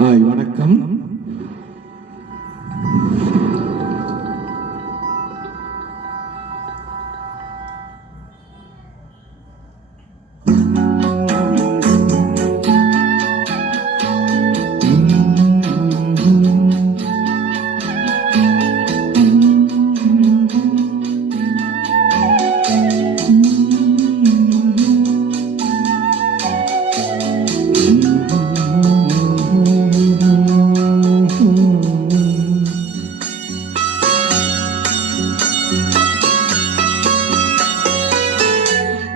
Hi, வணக்கம்.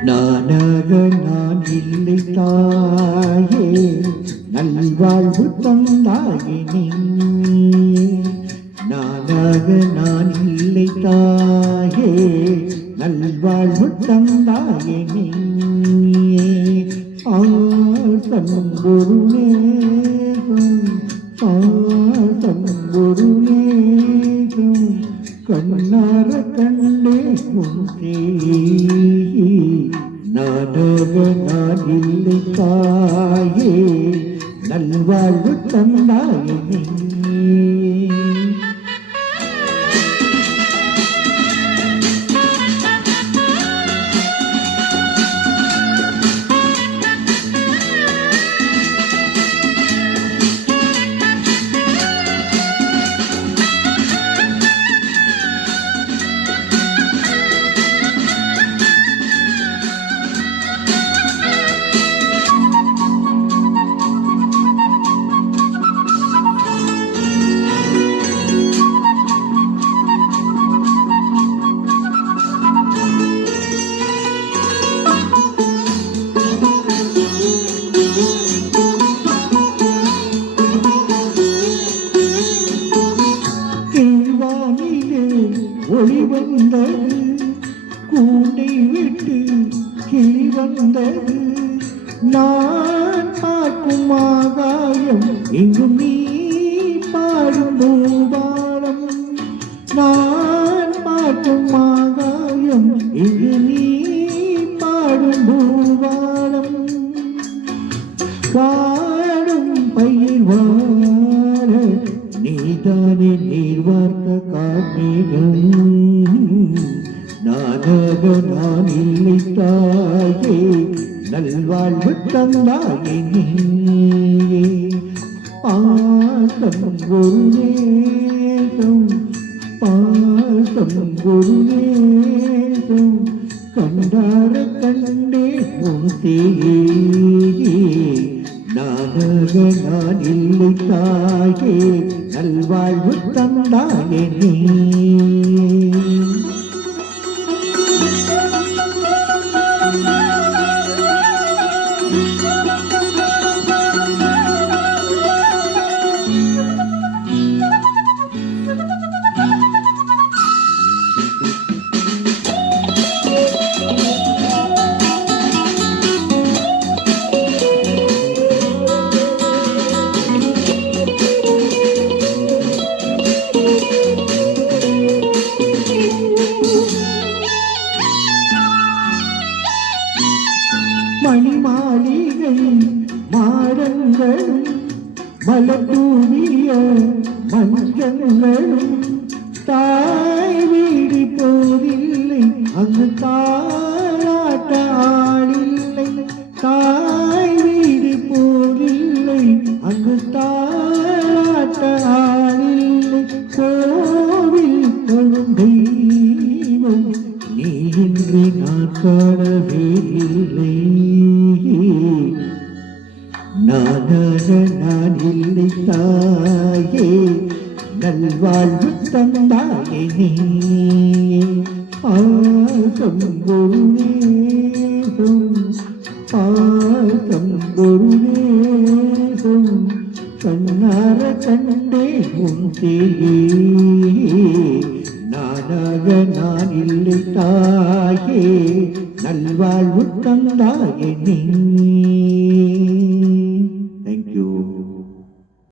நானாக நான் இல்லை தாயே, நல்வாழ்வு தந்தாயே நீ. நானாக நான் இல்லை தாயே, நல்வாழ்வு தந்தாயே நீ. தம்பொரு நேரம், தம்பொரு நேரம், கண்ணார கண்டே உன்றே. நானாக நான் இல்லை தாயே, நல்வாழ்வு தந்தாயே நீ. ஒளி வந்தது, கூண்டை விட்டு கிளி வந்தது. நான் பார்க்கும் ஆகாயம் எங்கும் நீ பாடும் பூபாலம். நான் பார்க்கும் ஆகாயம் எங்கு நீ பாடும் பூபாலம். பாடும் பயிர் வாழ நீதானே நீர் வார்த்த கார்மேகம். நானாக நான் இல்லை தாயே, நல்வாழ்வு தந்தாயே நீ. பாசம் ஒரு நேசம், பாசம் ஒரு நேசம், கண்டார கண்டே உன் தேயே. நானாக நான் இல்லை தாயே, நல்வாழ்வு தந்தாயே நீ. மணி மாளிகை மாடங்களும் மலத்தூவிய மஞ்சங்களும், தாய் வீடி போதில்லை அங்கு தாளாட்ட ஆளில்லை. தாய் வீடி போதில்லை அங்கு தாளாட்ட ஆளில்லை. கோவில் தொழும் தெய்வம் நீ இன்றி நான் காணவே இல்லை. நானாக நான் இல்லை தாயே, நல்வாழ்வு தந்தாயே நீ. பாசம் ஒரு நேசம், பாசம் ஒரு நேசம், கண்ணார கண்டே உன் தேயே. நானாக நான் இல்லை தாயே, நல்வாழ்வு தந்தாயே நீ.